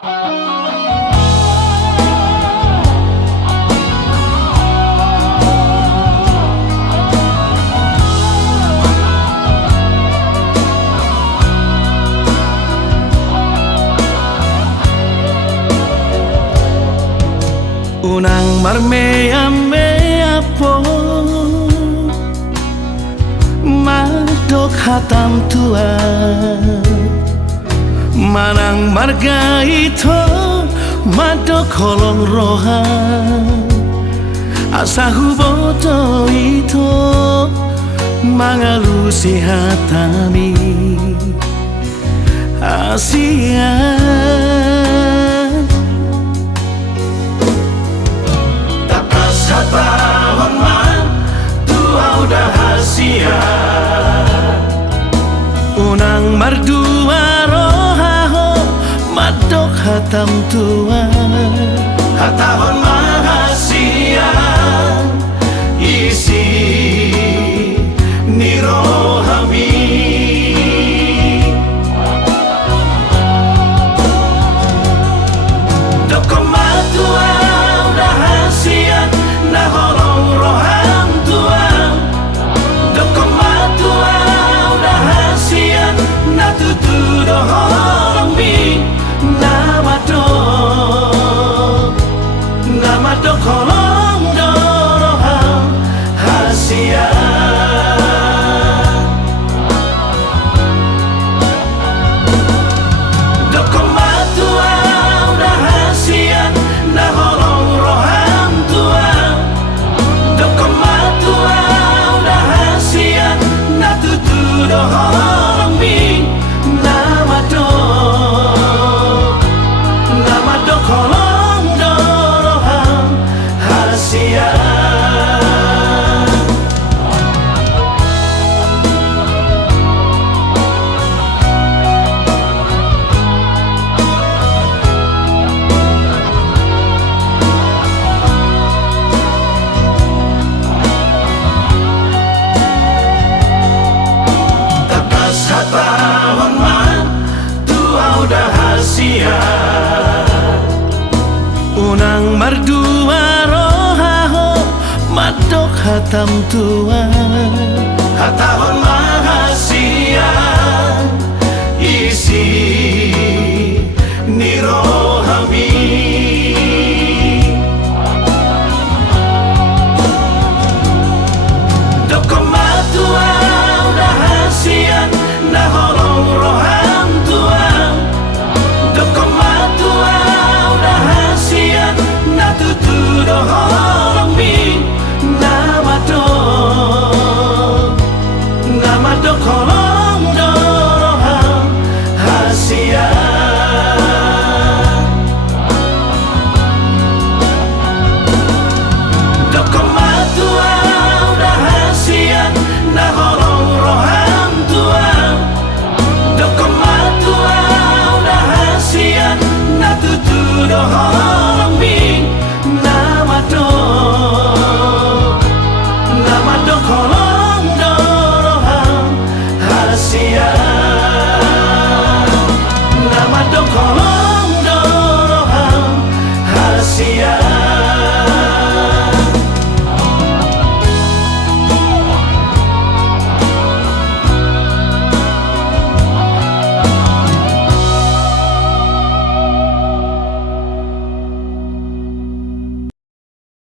Unang marmea po madok hatam tua manang marga itu madok kolong roha asahu boto itu mangalusi hatami Asia tahun man tua udah hasia unang mardua rohaho madok hatam tua hatahon mahasia isi nirohami dokomatua udah hasia na holong roham tua dokomatua udah hasian na tutu doholong mi nama do holong do roham hasian dokomatua udah hasian na holong roham tua dokomatua udah hasian na tutu doholong mi nama do holong do roham hasian tahun man tua udah hasia unang mardua rohaho madok hatam tua hatahon mahasia isi